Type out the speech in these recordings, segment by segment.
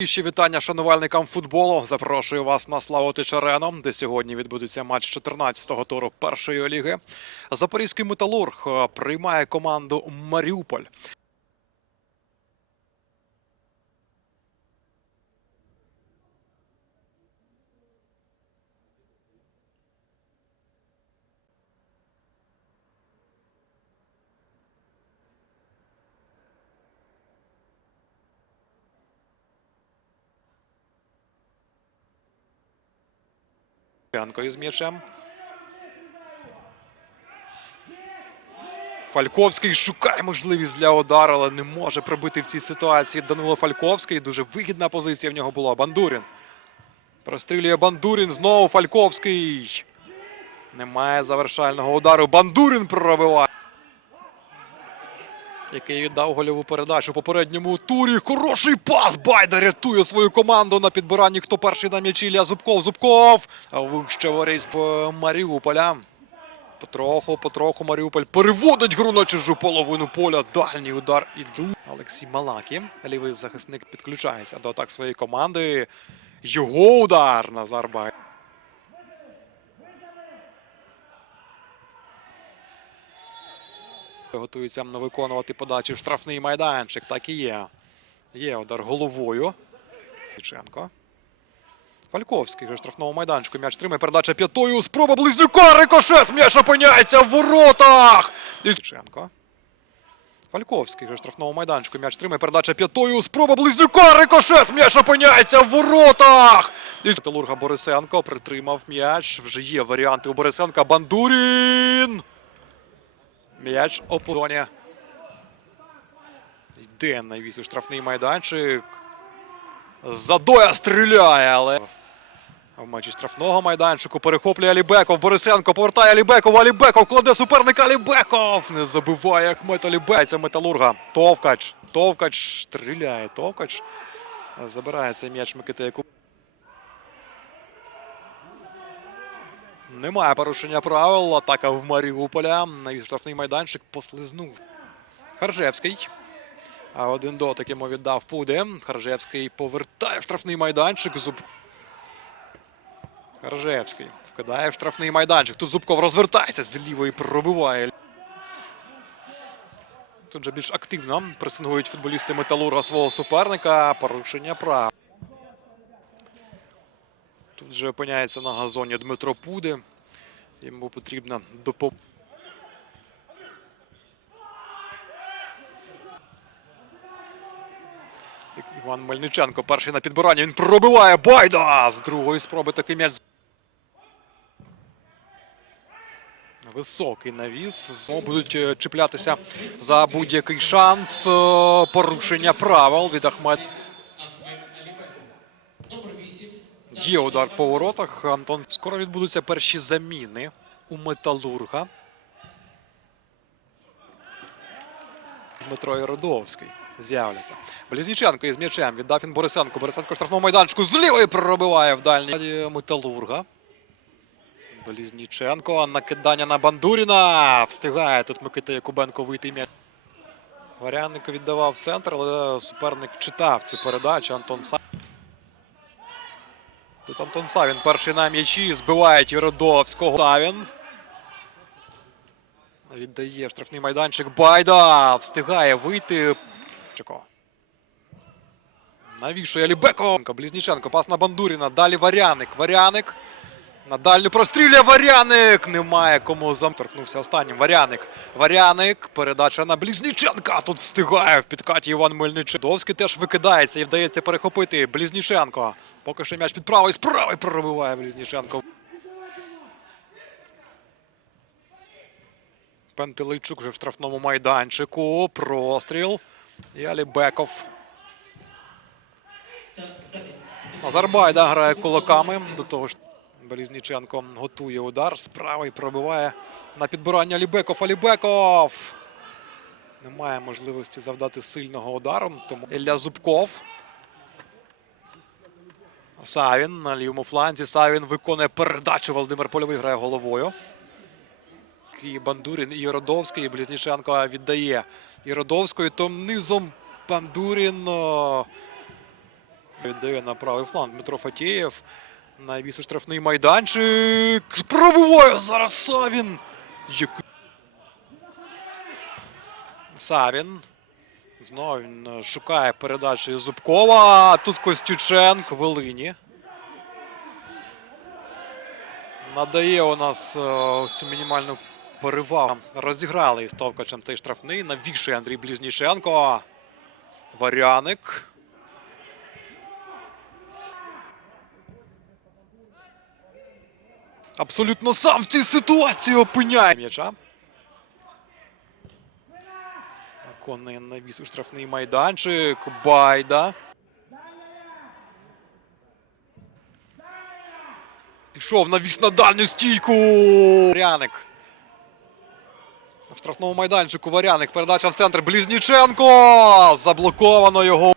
І ще вітання шанувальникам футболу. Запрошую вас на Славу Тичарено, де сьогодні відбудеться матч 14-го туру першої ліги. Запорізький металург е, приймає команду Маріуполь. П'янко з м'ячем. Фальковський шукає можливість для удару, але не може пробити в цій ситуації Данило Фальковський. Дуже вигідна позиція в нього була. Бандурін. Прострілює Бандурін. Знову Фальковський. Немає завершального удару. Бандурін пробиває. Який віддав гольову передачу попередньому турі. Хороший пас. Байда рятує свою команду на підбиранні. Хто перший на м'ячі? Ілля Зубков. Зубков. Вище ворість в Маріуполя. Потроху, потроху Маріуполь переводить гру на чужу половину поля. Дальній удар іду. Олексій Малакі. Лівий захисник підключається до атак своєї команди. Його удар Назар Бай. Готується виконувати подачі в штрафний майданчик. Так і є. Є удар головою. Віченко. Фальковський вже в штрафному майданчику. М'яч тримає. Передача п'ятою. Спроба близнюка. Рикошет. М'яч опиняється в воротах. Віченко. Фальковський вже в штрафному майданчику. М'яч тримає. Передача п'ятою. Спроба близнюка. Рикошет. М'яч опиняється в воротах. Металурга Борисенко притримав м'яч. Вже є варіанти у Борисенка. Бандурін. М'яч опоні. Йде навіс у штрафний майданчик. Задоя стріляє, але в матчі штрафного майданчику перехоплює Алібеков. Борисенко повертає Алібеков. Алібеков кладе суперника Алібеков. Не забиває Ахмет Алібек. Металурга. Товкач. Товкач стріляє. Товкач. Забирає цей м'яч Микита Якуб. Немає порушення правил. Атака в Маріуполя. Навіс штрафний майданчик послизнув. Харжевський. А один дотик йому віддав Пуде. Харжевський повертає в штрафний майданчик. Зуб... Харжевський вкидає в штрафний майданчик. Тут Зубков розвертається з лівої пробиває. Тут же більш активно пресингують футболісти Металурга свого суперника. Порушення прав. Тут же опиняється на газоні Дмитро Пуде. Йому потрібна допомога. Іван Мельниченко перший на підбиранні. Він пробиває Байда! З другої спроби такий м'яч. Високий навіс. Знову будуть е, чіплятися за будь-який шанс. Е, Порушення правил від Ахмед. Є удар по воротах. Антон. Скоро відбудуться перші заміни у Металурга. Дмитро Іродовський з'являться. Близніченко із м'ячем віддав він Борисенко. Борисенко в штрафному майданчику з лівої проробиває в дальній Металурга. Близніченко. Накидання на Бандуріна. Встигає тут Микита Якубенко вийти м'яч. Варяненко віддавав центр, але суперник читав цю передачу. Антон Савін. Тут Антон Савін перший на м'ячі. Збиває Єродовського. Савін. Віддає штрафний майданчик. Байда встигає вийти. Чеко. Навішує Алібеко. Близніченко. Пас на Бандуріна. Далі Варяник. Варяник. На дальню прострілює Варяник. Немає кому зам... Торкнувся останнім. Варяник. Варяник. Передача на Близніченка. Тут встигає в підкаті Іван Мельниченко. Довський теж викидається і вдається перехопити. Близніченко. Поки що м'яч під правий. З правий проробиває Близніченко. Пентелейчук вже в штрафному майданчику. Простріл. І Алібеков. Назарбайда грає кулаками. До того ж, Березніченко готує удар. Справа і пробиває на підбирання Алібеков. Алібеков. Немає можливості завдати сильного удару. Тому Ілля Зубков. Савін на лівому фланзі. Савін виконує передачу. Володимир Польовий грає головою. І Бандурін, і Єродовський, і Близніченко віддає Єродовської, то низом Бандурін Йде на правий фланг Дмитро Фатєєв. У штрафний майданчик. Пробиває зараз Савін. Як... Савін. Знову він е, шукає передачі Зубкова. Тут Костюченк Волині. Надає у нас е, цю мінімальну перевагу. Розіграли із Товкачем цей штрафний. Навішує Андрій Блізніченко. Варяник. Абсолютно сам в цій ситуації опиняє м'яча. Конний навіс у штрафний майданчик. Байда. Пішов навіс на дальню стійку. Варяник. В штрафному майданчику Варяник. Передача в центр. Близніченко. Заблоковано його.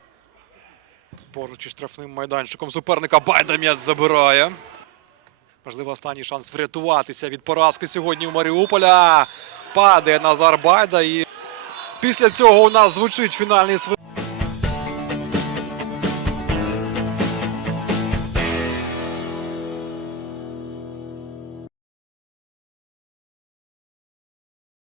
Поруч із штрафним майданчиком суперника Байда м'яч забирає. Можливо, останній шанс врятуватися від поразки сьогодні у Маріуполя. Падає Назар Байда. І після цього у нас звучить фінальний свист.